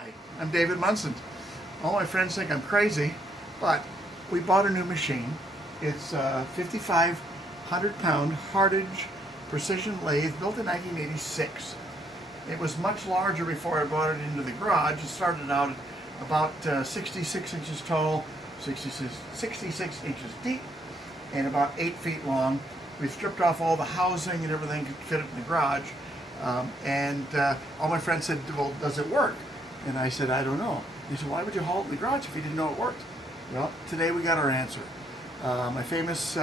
Hi, I'm David Munson. All my friends think I'm crazy, but we bought a new machine. It's a 5,500-pound Hardinge precision lathe built in 1986. It was much larger before I brought it into the garage. It started out at about 66 inches tall, 66 inches deep, and about 8 feet long. We stripped off all the housing and everything to fit it in the garage. All my friends said, well, does it work? And I said, I don't know. They said, why would you haul it in the garage if you didn't know it worked? Well, today we got our answer. My famous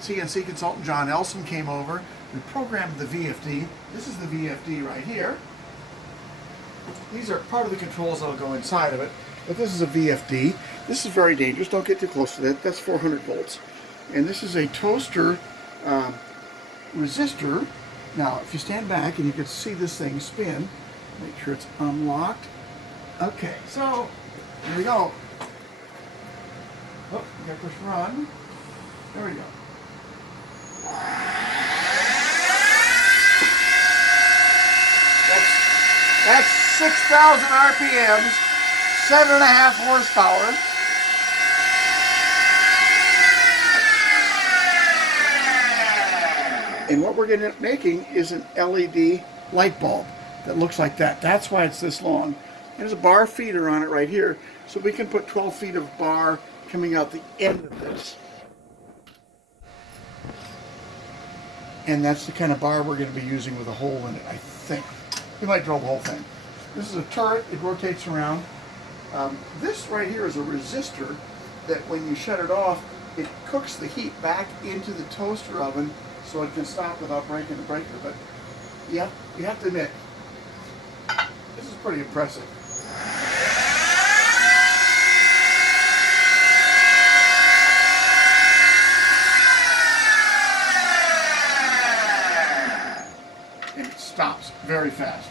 CNC consultant, John Elson, came over. We programmed the VFD. This is the VFD right here. These are part of the controls that'll go inside of it. But this is a VFD. This is very dangerous. Don't get too close to that. That's 400 volts. And this is a toaster resistor. Now, if you stand back and you can see this thing spin, make sure it's unlocked. Okay, so here we go. Oh, we got to push run. There we go. That's 6,000 RPMs, 7.5 horsepower. And what we're going to end up making is an LED light bulb that looks like that. That's why it's this long. There's a bar feeder on it right here, so we can put 12 feet of bar coming out the end of this. And that's the kind of bar we're going to be using with a hole in it, I think. We might drill the whole thing. This is a turret. It rotates around. This right here is a resistor that when you shut it off, it cooks the heat back into the toaster oven so it can stop without breaking the breaker. But yeah, you have to admit, this is pretty impressive. And it stops very fast.